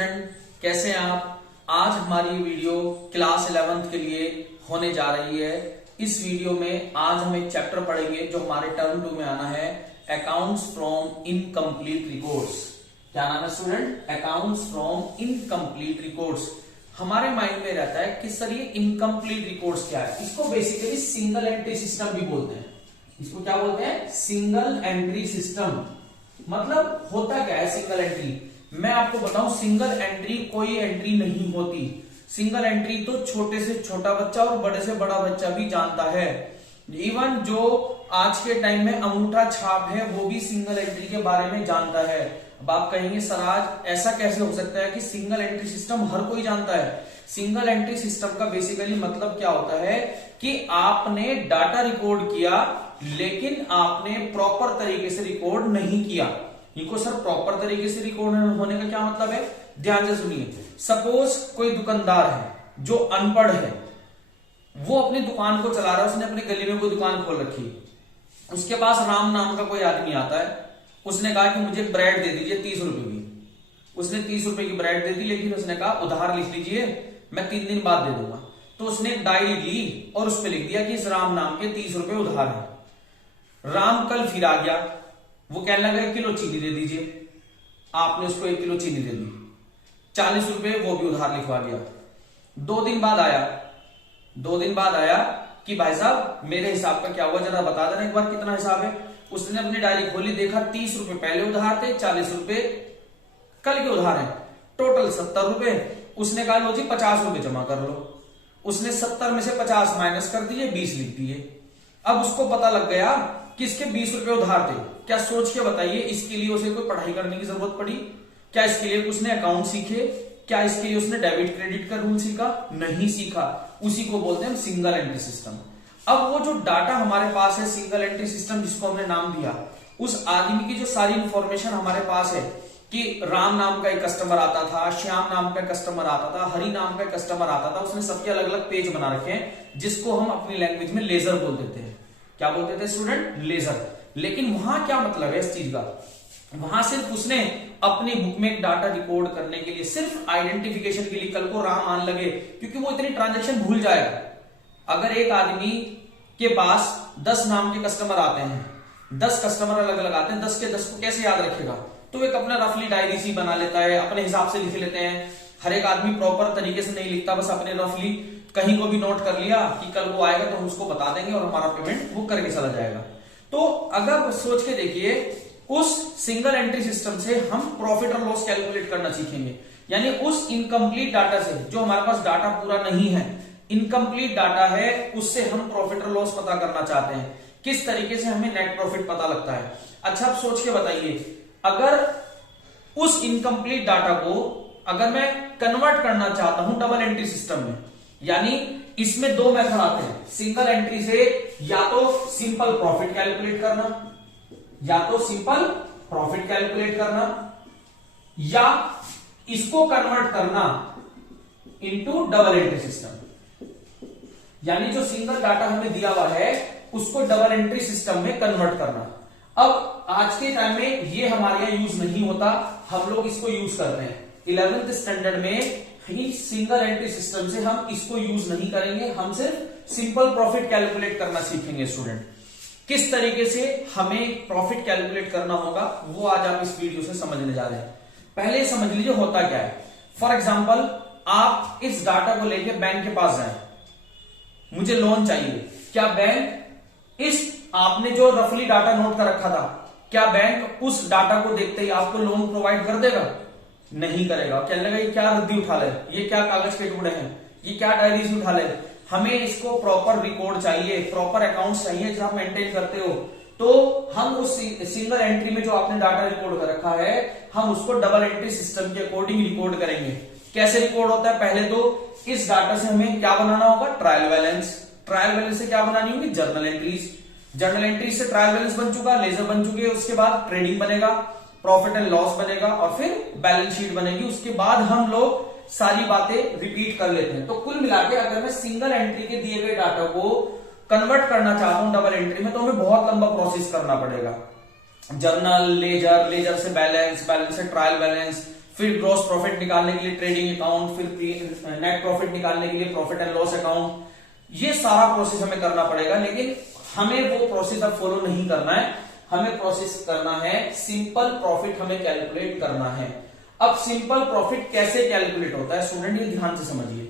Student, कैसे हैं आप। आज हमारी वीडियो क्लास 11th के लिए होने जा रही है। इस वीडियो में आज हम एक चैप्टर पढ़ेंगे जो हमारे टर्म 2 में आना है, अकाउंट्स फ्रॉम इनकम्प्लीट रिकॉर्ड्स। क्या नाम है student? Accounts from incomplete records. हमारे माइंड में रहता है कि सर ये इनकम्प्लीट रिकॉर्ड्स क्या है। इसको बेसिकली सिंगल एंट्री सिस्टम भी बोलते हैं। इसको क्या बोलते हैं? Single entry system. मतलब होता क्या है सिंगल एंट्री? मैं आपको बताऊं, सिंगल एंट्री कोई एंट्री नहीं होती। सिंगल एंट्री तो छोटे से छोटा बच्चा और बड़े से बड़ा बच्चा भी जानता है। इवन जो आज के टाइम में अंगूठा छाप है वो भी सिंगल एंट्री के बारे में जानता है। अब आप कहेंगे सर आज ऐसा कैसे हो सकता है कि सिंगल एंट्री सिस्टम हर कोई जानता है। सिंगल एंट्री सिस्टम का बेसिकली मतलब क्या होता है कि आपने डाटा रिकॉर्ड किया लेकिन आपने प्रॉपर तरीके से रिकॉर्ड नहीं किया। इनको सर प्रॉपर तरीके से रिकॉर्ड होने का क्या मतलब है? ध्यान से सुनिए। सपोज कोई दुकानदार है जो अनपढ़ है, वो अपनी दुकान को चला रहा है, उसने अपनी गली में कोई दुकान खोल रखी। उसके पास राम नाम का कोई आदमी आता है, उसने कहा कि मुझे ब्रेड दे दीजिए 30 रुपए की। उसने 30 रुपए की ब्रेड दे दी, लेकिन उसने कहा उधार लिख लीजिए, मैं 3 दिन बाद दे दूंगा। तो उसने एक डायरी ली और उस पर लिख दिया कि इस राम नाम के 30 रुपए उधार है। राम कल फिर आ गया, वो कहने लगा 1 किलो चीनी दे दीजिए। आपने उसको 1 किलो चीनी दे दी, 40 रुपए वो भी उधार लिखवा दिया। 2 दिन बाद आया कि भाई साहब मेरे हिसाब का क्या हुआ, जरा बता देना एक बार कितना हिसाब है। उसने अपनी डायरी खोली, देखा 30 रुपए पहले उधार थे, 40 रुपए कल के उधार है, टोटल 70 रुपए। उसने कहा लो जी 50 रुपए जमा कर लो। उसने 70 में से 50 माइनस कर दिए, 20 लिख दिए। अब उसको पता लग गया कि इसके 20 रुपए उधार थे। क्या सोच के बताइए, इसके लिए उसे कोई पढ़ाई करने की जरूरत पड़ी? क्या इसके लिए उसने अकाउंट सीखे? क्या इसके लिए उसने डेबिट क्रेडिट का रूल सीखा? नहीं सीखा। उसी को बोलते हैं सिंगल एंट्री सिस्टम। अब वो जो डाटा हमारे पास है सिंगल एंट्री सिस्टम जिसको हमने नाम दिया, उस आदमी की जो सारी इंफॉर्मेशन हमारे पास है कि राम नाम का एक कस्टमर आता था, श्याम नाम का कस्टमर आता था, हरि नाम का कस्टमर आता था। उसने सबके अलग अलग पेज बना रखे हैं जिसको हम अपनी लैंग्वेज में लेजर बोल देते हैं। क्या बोलते थे स्टूडेंट? लेजर। लेकिन वहां क्या मतलब है इस चीज का? वहां सिर्फ उसने अपनी बुक में एक डाटा रिकॉर्ड करने के लिए, सिर्फ आइडेंटिफिकेशन के लिए, कल को राम आने लगे, क्योंकि वो इतनी ट्रांजेक्शन भूल जाएगा। अगर एक आदमी के पास 10 नाम के कस्टमर आते हैं, 10 कस्टमर अलग अलग आते हैं, 10 के 10 को कैसे याद रखेगा? तो एक अपना रफली डायरी सी बना लेता है, अपने हिसाब से लिख लेते हैं। हर एक आदमी प्रॉपर तरीके से नहीं लिखता, बस अपने रफली कहीं को भी नोट कर लिया कि कल वो आएगा तो हम उसको बता देंगे और हमारा पेमेंट वो करके चला जाएगा। तो अगर सोच के देखिए, उस सिंगल एंट्री सिस्टम से हम प्रॉफिट और लॉस कैलकुलेट करना सीखेंगे। यानी उस इनकम्प्लीट डाटा से, जो हमारे पास डाटा पूरा नहीं है, इनकम्प्लीट डाटा है, उससे हम प्रॉफिट और लॉस पता करना चाहते हैं। किस तरीके से हमें नेट प्रॉफिट पता लगता है? अच्छा आप सोच के बताइए, अगर उस इनकम्प्लीट डाटा को अगर मैं कन्वर्ट करना चाहता हूं डबल एंट्री सिस्टम में, यानी इसमें 2 मेथड आते हैं सिंगल एंट्री से, या तो सिंपल प्रॉफिट कैलकुलेट करना, या इसको कन्वर्ट करना इनटू डबल एंट्री सिस्टम। यानी जो सिंगल डाटा हमें दिया हुआ है उसको डबल एंट्री सिस्टम में कन्वर्ट करना। अब आज के टाइम में ये हमारे यहां यूज नहीं होता, हम लोग इसको यूज करते हैं 11th स्टैंडर्ड में। सिंगल एंट्री सिस्टम से हम इसको यूज नहीं करेंगे, हम सिर्फ सिंपल प्रॉफिट कैलकुलेट करना सीखेंगे। स्टूडेंट, किस तरीके से हमें प्रॉफिट कैलकुलेट करना होगा वो आज आप इस वीडियो से समझने जा रहे हैं। पहले समझ लीजिए होता क्या है। फॉर एग्जाम्पल, आप इस डाटा को लेकर बैंक के पास जाएं, मुझे लोन चाहिए। क्या बैंक इस आपने जो रफली डाटा नोट कर रखा था, क्या बैंक उस डाटा को देखते ही आपको लोन प्रोवाइड कर देगा? नहीं करेगा। कहने लगा ये क्या रद्दी उठा ले, ये क्या कागज के टुकड़े हैं, ये क्या डायरीज उठा ले। हमें इसको प्रॉपर रिकॉर्ड चाहिए, प्रॉपर अकाउंट चाहिए जो आप मेंटेन करते हो। तो हम उस सिंगल एंट्री में जो आपने डाटा रिकॉर्ड कर रखा है, हम उसको डबल एंट्री सिस्टम के अकॉर्डिंग रिकॉर्ड करेंगे। कैसे रिकॉर्ड होता है? पहले तो इस डाटा से हमें क्या बनाना होगा? Trial balance. ट्रायल बैलेंस से क्या बनानी होगी? Journal entries. जर्नल एंट्री से ट्रायल बैलेंस बन चुका, लेजर बन चुके, उसके बाद ट्रेडिंग बनेगा, प्रॉफिट एंड लॉस बनेगा और फिर बैलेंस शीट बनेगी। उसके बाद हम लोग सारी बातें रिपीट कर लेते हैं। तो कुल मिलाकर अगर मैं सिंगल एंट्री के दिए गए डाटा को कन्वर्ट करना चाहता हूं डबल एंट्री में, तो हमें बहुत लंबा प्रोसेस करना पड़ेगा। जर्नल, लेजर, लेजर से बैलेंस, बैलेंस से ट्रायल बैलेंस, फिर ग्रॉस प्रॉफिट निकालने के लिए ट्रेडिंग अकाउंट, फिर नेट प्रॉफिट निकालने के लिए प्रॉफिट एंड लॉस अकाउंट। ये सारा प्रोसेस हमें करना पड़ेगा, लेकिन हमें वो प्रोसेस अब फॉलो नहीं करना है। हमें प्रोसेस करना है सिंपल प्रॉफिट, हमें कैलकुलेट करना है। अब सिंपल प्रॉफिट कैसे कैलकुलेट होता है स्टूडेंट, ये ध्यान से समझिए।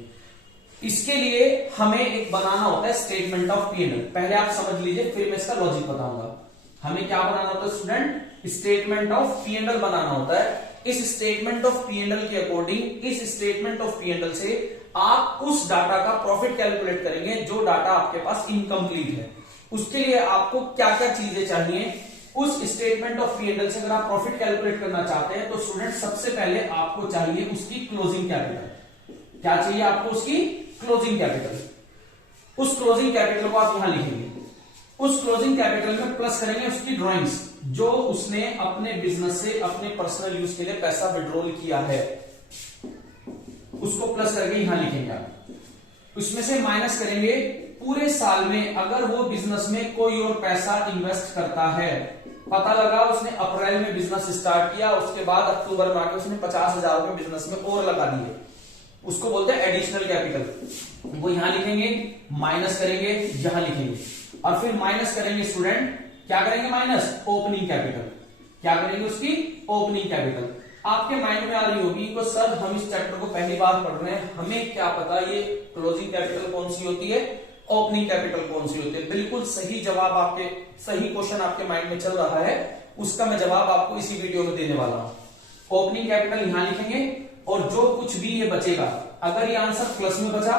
इसके लिए हमें एक बनाना होता है statement of P and L. पहले आप समझ लीजिए, फिर मैं इसका लॉजिक बताऊंगा। हमें क्या बनाना होता है student, statement of P and L बनाना होता है। इस statement of P and L के अकॉर्डिंग, इस statement of P and L से आप उस डाटा का प्रॉफिट कैलकुलेट करेंगे जो डाटा आपके पास इनकम्प्लीट है। उसके लिए आपको क्या क्या चीजें चाहिए, उस statement of P and L से अगर आप प्रॉफिट कैलकुलेट करना चाहते हैं तो स्टूडेंट सबसे पहले आपको चाहिए उसकी क्लोजिंग कैपिटल। क्या चाहिए आपको, उसकी क्लोजिंग कैपिटल। उस क्लोजिंग कैपिटल को आप यहां लिखेंगे। उस क्लोजिंग कैपिटल में प्लस करेंगे उसकी ड्रॉइंग्स, जो उसने अपने बिजनेस से अपने पर्सनल यूज के लिए पैसा विड्रॉल किया है, उसको प्लस करके यहां लिखेंगे आप। उसमें से माइनस करेंगे पूरे साल में अगर वो बिजनेस में कोई और पैसा इन्वेस्ट करता है। पता लगा उसने अप्रैल में बिजनेस स्टार्ट किया, उसके बाद अक्टूबर में आके उसने 50,000 रुपए बिजनेस में और लगा दिए, उसको बोलते हैं एडिशनल कैपिटल। वो यहां लिखेंगे, माइनस करेंगे, यहां लिखेंगे, और फिर माइनस करेंगे स्टूडेंट, क्या करेंगे माइनस, ओपनिंग कैपिटल। क्या करेंगे, उसकी ओपनिंग कैपिटल। आपके माइंड में आ रही होगी कि सर हम इस चैप्टर को पहली बार पढ़ रहे हैं, हमें क्या पता ये क्लोजिंग कैपिटल कौन सी होती है, ओपनिंग कैपिटल कौन सी होती है। बिल्कुल सही जवाब, आपके सही क्वेश्चन आपके माइंड में चल रहा है, उसका मैं जवाब आपको इसी वीडियो में देने वाला हूं। ओपनिंग कैपिटल यहां लिखेंगे, और जो कुछ भी ये बचेगा, अगर ये आंसर प्लस में बचा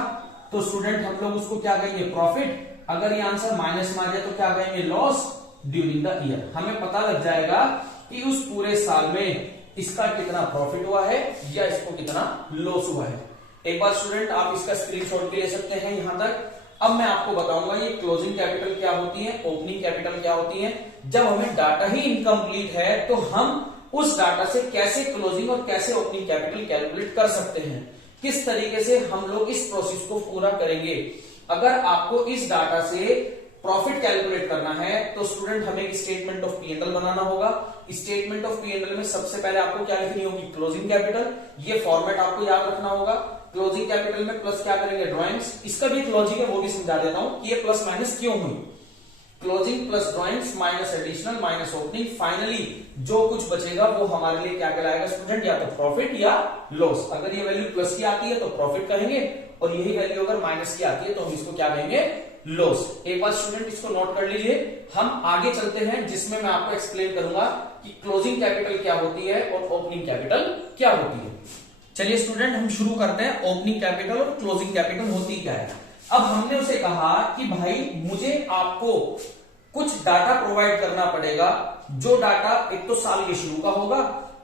तो स्टूडेंट हम लोग उसको क्या कहेंगे, प्रॉफिट। अगर ये आंसर माइनस में आ जाए तो क्या कहेंगे, लॉस ड्यूरिंग द ईयर। हमें पता लग जाएगा कि उस पूरे साल में इसका कितना प्रॉफिट हुआ है या इसको कितना लॉस हुआ है। एक बार स्टूडेंट आप इसका स्क्रीनशॉट भी ले सकते हैं यहां तक। अब मैं आपको बताऊंगा ये क्लोजिंग कैपिटल क्या होती है, ओपनिंग कैपिटल क्या होती है। जब हमें डाटा ही इनकम्प्लीट है तो हम उस डाटा से कैसे क्लोजिंग और कैसे ओपनिंग कैपिटल कैलकुलेट कर सकते हैं, किस तरीके से हम लोग इस प्रोसेस को पूरा करेंगे। अगर आपको इस डाटा से प्रॉफिट कैलकुलेट करना है तो स्टूडेंट हमें एक statement of P and L बनाना होगा। Statement of P and L में सबसे पहले आपको क्या लिखनी होगी, क्लोजिंग कैपिटल। ये फॉर्मेट आपको याद रखना होगा। क्लोजिंग कैपिटल में प्लस क्या करेंगे, ड्रॉइंग्स। इसका भी एक लॉजिक है, वो भी समझा देता हूं कि ये प्लस माइनस क्यों हुई। Closing plus drawings minus additional minus opening, finally जो कुछ बचेगा वो हमारे लिए क्या कहलाएगा स्टूडेंट, या तो प्रॉफिट या लॉस। अगर ये वैल्यू प्लस की आती है तो प्रॉफिट कहेंगे, और यही वैल्यू अगर माइनस की आती है तो हम इसको क्या कहेंगे, लॉस। एक बार स्टूडेंट इसको नोट कर लीजिए। हम आगे चलते हैं जिसमें मैं आपको एक्सप्लेन करूंगा कि क्लोजिंग कैपिटल क्या होती है और ओपनिंग कैपिटल क्या होती है। चलिए स्टूडेंट हम शुरू करते हैं, ओपनिंग कैपिटल और क्लोजिंग कैपिटल होती क्या है। अब हमने उसे कहा कि भाई मुझे आपको कुछ डाटा प्रोवाइड करना पड़ेगा, जो डाटा एक तो साल के शुरू का होगा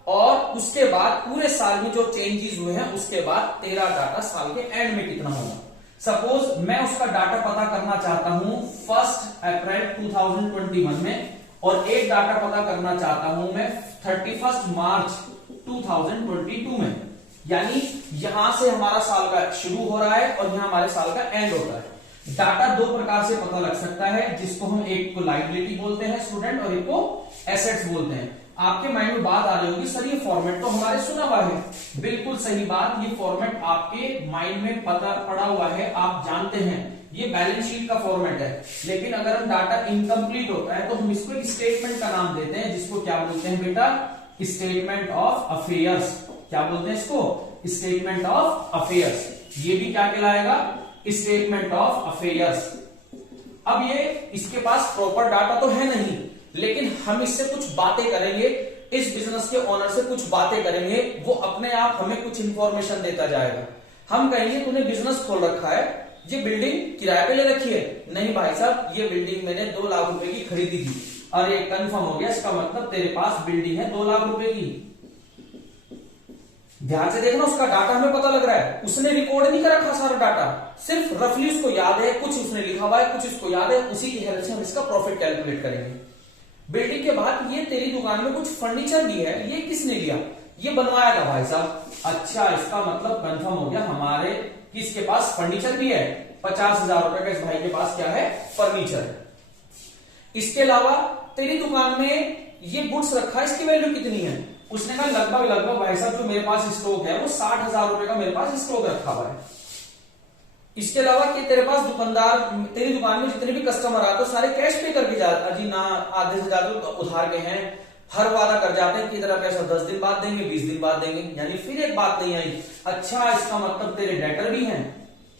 और उसके बाद पूरे साल में जो चेंजेस हुए हैं उसके बाद तेरा डाटा साल के एंड में कितना होगा। सपोज मैं उसका डाटा पता करना चाहता हूं 1 अप्रैल 2021 में, और एक डाटा पता करना चाहता हूं मैं 31 मार्च 2022 में। यानी यहां से हमारा साल का शुरू हो रहा है और यहां हमारे साल का एंड होता है। डाटा दो प्रकार से पता लग सकता है, जिसको हम एक को लायबिलिटी बोलते हैं स्टूडेंट और एक को एसेट्स बोलते हैं। आपके माइंड में बात आ रही होगी सर ये फॉर्मेट तो हमारे सुना हुआ है। बिल्कुल सही बात, ये फॉर्मेट आपके माइंड में पता पड़ा हुआ है, आप जानते हैं ये बैलेंस शीट का फॉर्मेट है। लेकिन अगर हम डाटा इनकम्प्लीट होता है तो हम इसको एक स्टेटमेंट का नाम देते हैं, जिसको क्या बोलते हैं बेटा, स्टेटमेंट ऑफ अफेयर्स। क्या बोलते हैं इसको, स्टेटमेंट ऑफ अफेयर्स। ये भी क्या कहलाएगा, स्टेटमेंट ऑफ अफेयर्स। अब ये इसके पास प्रॉपर डाटा तो है नहीं, लेकिन हम इससे कुछ बातें करेंगे, इस बिजनेस के ओनर से कुछ बातें करेंगे, वो अपने आप हमें कुछ इंफॉर्मेशन देता जाएगा। हम कहेंगे तूने बिजनेस खोल रखा है, ये बिल्डिंग किराए पे ले रखी है? नहीं भाई साहब, ये बिल्डिंग मैंने 2 लाख रुपए की खरीदी थी। अरे कंफर्म हो गया, इसका मतलब तेरे पास बिल्डिंग है 2 लाख रुपए की। ध्यान से देखना, उसका डाटा हमें पता लग रहा है, उसने रिकॉर्ड नहीं कर रखा सारा डाटा, सिर्फ रफली उसको याद है, कुछ उसने लिखा हुआ है, कुछ उसको याद है, उसी की हेल्प से हम इसका प्रॉफिट कैलकुलेट करेंगे। बिल्डिंग के बाद ये तेरी दुकान में कुछ फर्नीचर भी है, ये किसने लिया? ये बनवाया था भाई साहब। अच्छा, इसका मतलब कंफर्म हो गया हमारे किसके पास फर्नीचर भी है, 50,000 रुपए का इस भाई के पास क्या है, फर्नीचर है। इसके अलावा तेरी दुकान में ये गुड्स रखा है, इसकी वैल्यू कितनी है? उसने कहा लगभग भाई साहब जो मेरे पास स्टॉक है वो 60,000 रुपए का मेरे पास स्टॉक रखा हुआ है। इसके अलावा कि तेरे पास दुकानदार, तेरी दुकान में जितने भी कस्टमर आते हैं सारे कैश पे करके जाते, अजी ना आधे से ज्यादा तो उधार के हैं, हर वादा कर जाते हैं कि तेरा पैसा 10 दिन बाद देंगे, 20 दिन बाद देंगे, यानी फिर एक बात नहीं आई। अच्छा इसका मतलब तेरे डेटर भी हैं?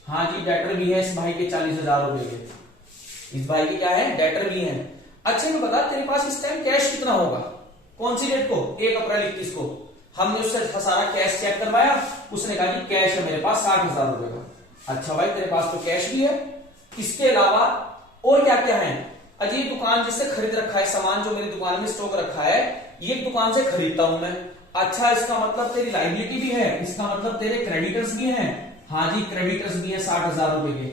हाँ जी डेटर भी है इस भाई के 40,000 रुपए के, इस भाई के क्या है डेटर भी हैं। अच्छा ये बता तेरे पास इस टाइम कैश कितना होगा, कौन सी डेट को, 1 अप्रैल 21 को। हमने उससे सारा कैश चेक करवाया, उसने कहा कि कैश है मेरे पास 60,000 रुपए का। अच्छा भाई तेरे पास तो कैश भी है, इसके अलावा और क्या क्या है? अजी दुकान जिससे खरीद रखा है, सामान जो मेरी दुकान में स्टॉक रखा है ये दुकान से खरीदता हूं मैं। अच्छा इसका मतलब तेरी लायबिलिटी भी है, इसका मतलब तेरे क्रेडिटर्स भी हैं। हाँ जी क्रेडिटर्स भी है 60,000 रुपए के।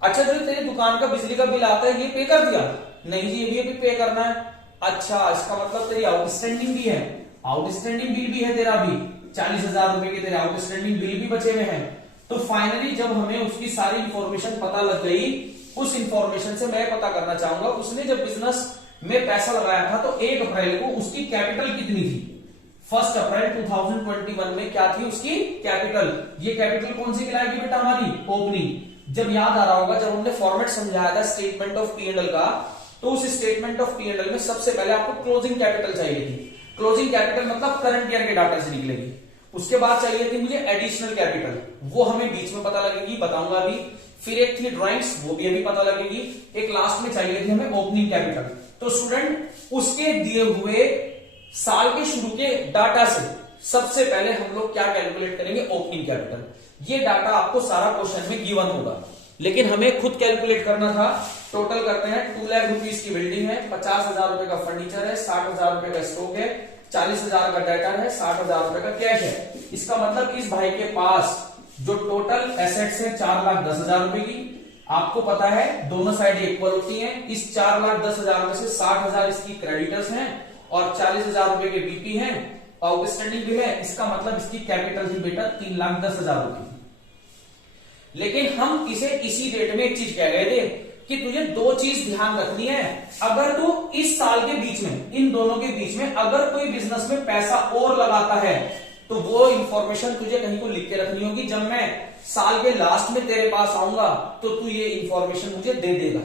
अच्छा जो तेरी दुकान का बिजली का बिल आता है ये पे कर दिया? नहीं जी ये भी अभी पे करना है। अच्छा इसका मतलब तेरी आउटस्टैंडिंग भी है, आउटस्टैंडिंग बिल भी है तेरा भी, 40,000 रुपए के तेरे आउटस्टैंडिंग बिल भी बचे हुए हैं। तो फाइनली जब हमें उसकी सारी इंफॉर्मेशन पता लग गई, उस इंफॉर्मेशन से मैं पता करना चाहूंगा उसने जब बिजनेस में पैसा लगाया था तो 1 अप्रैल को उसकी कैपिटल कितनी थी? 1 अप्रैल 2021 में क्या थी उसकी कैपिटल? ये कैपिटल कौन सी कहलाएगी बेटा हमारी? ओपनिंग। जब याद आ रहा होगा जब हमने फॉर्मेट समझाया था स्टेटमेंट ऑफ P&L का, तो उस स्टेटमेंट ऑफ P&L में सबसे पहले आपको क्लोजिंग कैपिटल चाहिए थी। क्लोजिंग कैपिटल मतलब करंट ईयर के डाटा से निकलेगी। उसके बाद चाहिए थी मुझे एडिशनल कैपिटल, वो हमें बीच में पता लगेगी, बताऊंगा अभी। फिर एक थी ड्राइंग्स, वो भी अभी पता लगेगी। एक लास्ट में चाहिए थी हमें ओपनिंग कैपिटल। तो स्टूडेंट उसके दिए हुए साल के शुरू के डाटा से सबसे पहले हम लोग क्या कैलकुलेट करेंगे? Opening capital. ये डाटा आपको सारा क्वेश्चन में गिवन होगा, लेकिन हमें खुद कैलकुलेट करना था। टोटल करते हैं 2 लाख रुपीज की बिल्डिंग है, 50,000 रुपए का फर्नीचर है, 60,000 रुपए का स्टॉक है, 40,000 का डेटर है, 60,000 रुपए का कैश है। इसका मतलब इस भाई के पास जो टोटल एसेट्स है 4,10,000 रुपए की। आपको पता है दोनों साइड इक्वल होती हैं। इस 4,10,000 में से 60,000 इसकी क्रेडिटर्स हैं और 40,000 रुपए के बीपी हैं, आउटस्टैंडिंग बिल है। इसका मतलब इसकी कैपिटल थी बेटा 3,10,000 रुपए की। लेकिन हम इसे इसी डेट में एक चीज कह गए थे कि तुझे 2 चीज ध्यान रखनी है। अगर तू इस साल के बीच में, इन दोनों के बीच में अगर कोई बिजनेस में पैसा और लगाता है तो वो इंफॉर्मेशन तुझे कहीं को लिख के रखनी होगी। जब मैं साल के लास्ट में तेरे पास आऊंगा तो तू ये इंफॉर्मेशन मुझे दे देगा।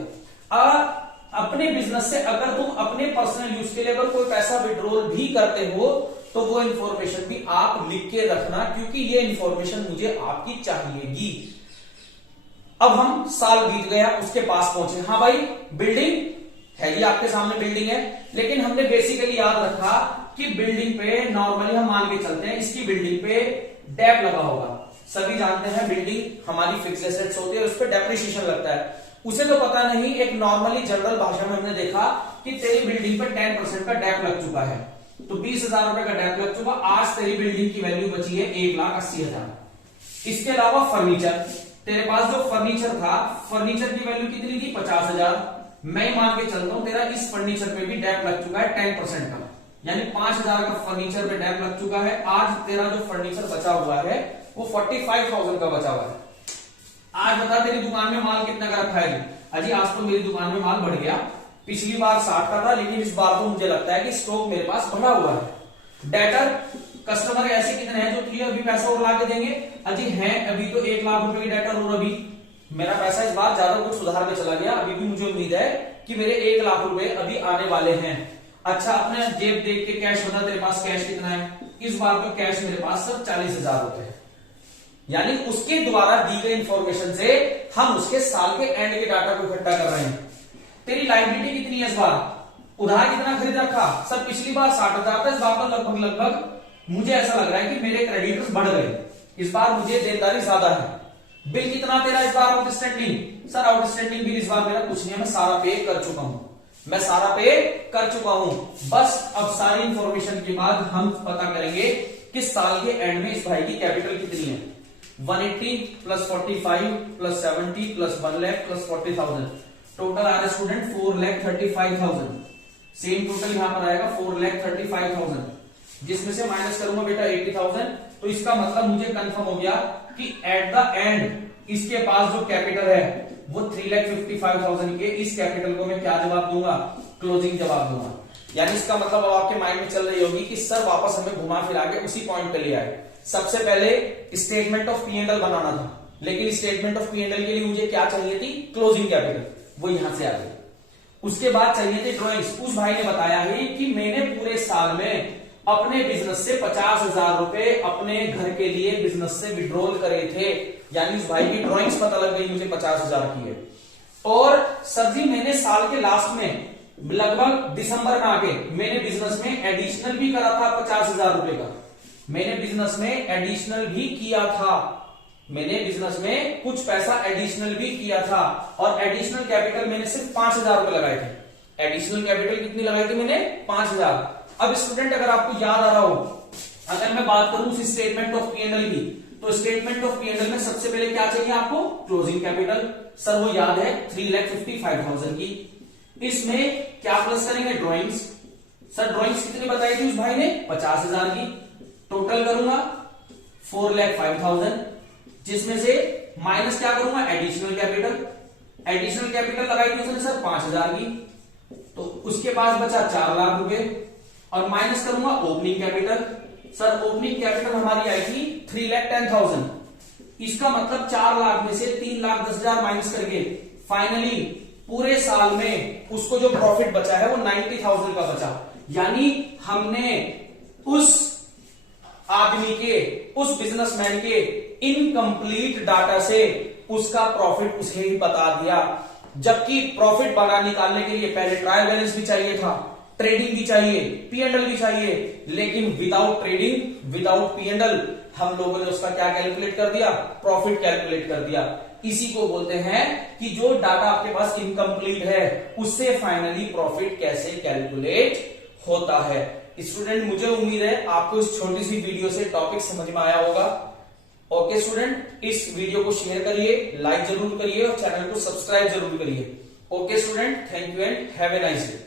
अपने बिजनेस से अगर तुम अपने पर्सनल यूज के लिए अगर कोई पैसा विड्रॉल भी करते हो तो वो इंफॉर्मेशन भी आप लिख के रखना, क्योंकि ये इंफॉर्मेशन मुझे आपकी चाहिएगी। अब हम साल बीत गया, उसके पास पहुंचे। हाँ भाई बिल्डिंग है जी, आपके सामने बिल्डिंग है, लेकिन हमने बेसिकली याद रखा कि बिल्डिंग पे नॉर्मली हम मान के चलते हैं इसकी बिल्डिंग पे डेप लगा होगा। सभी जानते हैं बिल्डिंग हमारी फिक्स एसेट्स होती है, उस पर डेप्रिसिएशन लगता है। उसे तो पता नहीं, एक नॉर्मली जनरल भाषा में हमने देखा कि तेरी बिल्डिंग पे 10% का डेप लग चुका है, तो 20,000 रुपए का डेप लग चुका। आज तेरी बिल्डिंग की वैल्यू बची है 1,80,000। इसके अलावा फर्नीचर, तेरे पास जो फर्नीचर था, फर्नीचर की वैल्यू कितनी थी? 50,000। मैं मान के चलता हूं तेरा इस फर्नीचर पे भी डेप लग चुका है 10% का, यानी 5,000 का फर्नीचर पे डेप लग चुका है। आज तेरा जो फर्नीचर बचा हुआ है वो 45,000 का बचा हुआ है। आज बता तेरी दुकान में माल कितना का रखा है? अजी आज तो मेरी दुकान में माल बढ़ गया, पिछली बार 60 का था, लेकिन इस बार तो मुझे लगता है कि स्टॉक मेरे पास बढ़ा हुआ है। डेटर कस्टमर ऐसे कितने हैं जो तुझे अभी पैसा और ला के देंगे? अजी हैं अभी तो 1 लाख रुपए की डेटर, और अभी मेरा पैसा इस बार ज्यादा कुछ सुधार में चला गया। अभी भी मुझे उम्मीद है कि मेरे 1 लाख रुपए अभी आने वाले हैं। अच्छा अपने जेब देख के कैश बता, तेरे पास कैश कितना है? इस बार तो कैश मेरे पास सिर्फ 40,000 रुपए है, यानी उसके द्वारा दी गई इंफॉर्मेशन से हम उसके साल के एंड के डाटा को इकट्ठा कर रहे हैं। तेरी लायबिलिटी कितनी है इस बार? उधार कितना खरीद रखा? सब पिछली बार 60,000 था, इस बार तो लगभग मुझे ऐसा लग रहा है कि मेरे क्रेडिटर्स बढ़ गए, इस बार मुझे देनदारी ज्यादा है। बिल कितना तेरा इस बार आउटस्टैंडिंग? सर आउटस्टैंडिंग बिल इस बार मेरा कुछ नहीं है, मैं सारा पे कर चुका हूं, मैं सारा पे कर चुका हूं। बस अब सारी इंफॉर्मेशन के बाद हम पता करेंगे कि साल के एंड में इस भाई की कैपिटल कितनी है। 180 plus 45 plus 70 plus 1 lakh plus 40,000, total आ रहा है स्टूडेंट 4,35,000। सेम टोटल यहां पर आएगा 4,35,000, जिसमें से माइनस करूंगा बेटा 80,000। तो इसका मतलब मुझे कंफर्म हो गया कि एट द एंड इसके पास जो कैपिटल है वो 3,55,000 के। इस कैपिटल को मैं क्या जवाब दूंगा? क्लोजिंग जवाब दूंगा। यानी इसका मतलब अब आपके माइंड में चल रही होगी कि सर वापस हमें घुमा फिरा के उसी पॉइंट पे ले आए। सबसे पहले statement of P and L बनाना था, लेकिन statement of P and L के लिए मुझे क्या चाहिए थी, क्लोजिंग कैपिटल, वो यहां से आ गई। उसके बाद चाहिए थे ड्रॉइंग्स। उस भाई ने बताया है कि मैंने पूरे साल में अपने बिजनेस से 50,000 रुपए अपने घर के लिए बिजनेस से विड्रॉल करे थे, यानी उस भाई की ड्रॉइंग्स पता लग गई मुझे 50,000 की है। और सर जी मैंने साल के लास्ट में लगभग दिसंबर में आके मैंने बिजनेस में एडिशनल भी करा था 50,000 रुपए का, मैंने बिजनेस में एडिशनल भी किया था, मैंने बिजनेस में कुछ पैसा एडिशनल भी किया था, और एडिशनल कैपिटल मैंने सिर्फ 5,000 रुपए लगाए थे। एडिशनल कैपिटल कितनी लगाई थी मैंने, 5,000। अब स्टूडेंट अगर आपको याद आ रहा हो, अगर मैं बात करूं उस statement of P and L की, तो statement of P and L में सबसे पहले क्या चाहिए आपको, क्लोजिंग कैपिटल। सर वो याद है 3,55,000 की। इसमें क्या प्लस करेंगे, ड्रॉइंग्स। सर ड्रॉइंग्स कितनी बताई थी उस भाई ने, 50,000 की। टोटल करूंगा 4,05,000, जिसमें से माइनस क्या करूंगा, एडिशनल कैपिटल। एडिशनल कैपिटल लगाई थी उसने सर 5,000 की, तो उसके पास बचा 4 लाख रुपए, और माइनस करूंगा opening capital. Sir opening capital हमारी आई थी 3,10,000। इसका मतलब 4 लाख में से 3,10,000 माइनस करके फाइनली पूरे साल में उसको जो प्रॉफिट बचा है वो 90,000 का बचा। यानी हमने उस आदमी के, उस बिजनेसमैन के इनकम्प्लीट डाटा से उसका प्रॉफिट उसे ही बता दिया, जबकि प्रॉफिट बाहर निकालने के लिए पहले ट्रायल बैलेंस भी चाहिए था, ट्रेडिंग भी चाहिए, पी एंड एल भी चाहिए, लेकिन without trading, without P and L हम लोगों ने उसका क्या कैलकुलेट कर दिया, प्रॉफिट कैलकुलेट कर दिया। इसी को बोलते हैं कि जो डाटा आपके पास इनकम्प्लीट है उससे फाइनली प्रॉफिट कैसे कैलकुलेट होता है। स्टूडेंट मुझे उम्मीद है आपको इस छोटी सी वीडियो से टॉपिक समझ में आया होगा। ओके स्टूडेंट, इस वीडियो को शेयर करिए, लाइक जरूर करिए और चैनल को सब्सक्राइब जरूर करिए। Okay student, thank you and have a nice day.